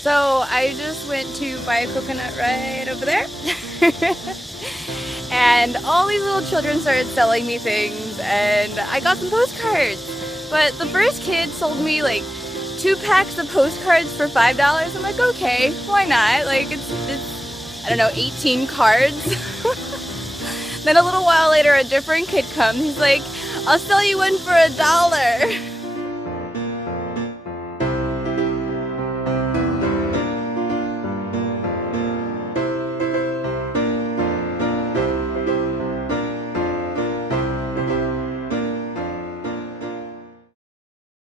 So I just went to buy a coconut right over there. And all these little children started selling me things, and I got some postcards. But the first kid sold me like 2 packs of postcards for $5. I'm like, okay, why not? Like it's I don't know, 18 cards. Then a little while later, a different kid comes. He's like, I'll sell you one for $1.